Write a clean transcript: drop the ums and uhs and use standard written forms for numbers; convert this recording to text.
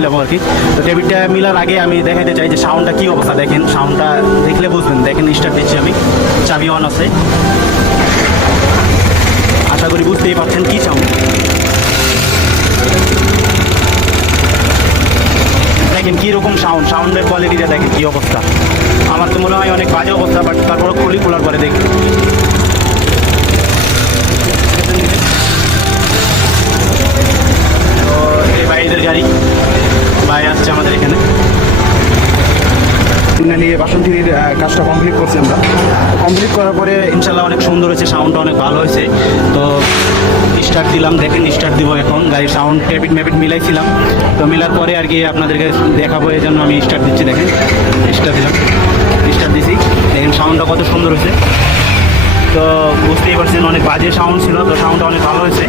মিলাবো আর কি। তো টেবিলটা মিলার আগে আমি দেখাতে চাই যে সাউন্ডটা কী অবস্থা। দেখেন সাউন্ডটা দেখলে বুঝবেন। দেখেন স্টার্ট দিচ্ছি আমি, চাবি অন আছে, আশা করি বুঝতেই পারছেন কী সাউন্ড। দেখেন কীরকম সাউন্ডের কোয়ালিটিটা দেখেন কী অবস্থা। আমার তো মনে হয় অনেক বাজে অবস্থা, বাট তারপরে খোলার পরে দেখি। তো এই ভাইদের গাড়ি, ভাই আসছে আমাদের এখানে। নিয়ে বাসন্তীর কাজটা কমপ্লিট করছি আমরা। কমপ্লিট করার পরে ইনশাল্লাহ অনেক সুন্দর হয়েছে, সাউন্ডটা অনেক ভালো হয়েছে। তো স্টার্ট দিলাম, দেখেন স্টার্ট দিব এখন। গাড়ির সাউন্ড ট্যাপিট ম্যাপিট মিলাইছিলাম, তো মিলার পরে আর কি আপনাদেরকে দেখাবো, এই জন্য আমি স্টার্ট দিচ্ছি। দেখেন স্টার্ট দিলাম, স্টার্ট দিছি, দেখেন সাউন্ডটা কত সুন্দর হয়েছে। তো বুঝতেই পারছেন অনেক বাজে সাউন্ড ছিল, তো সাউন্ডটা অনেক ভালো হয়েছে।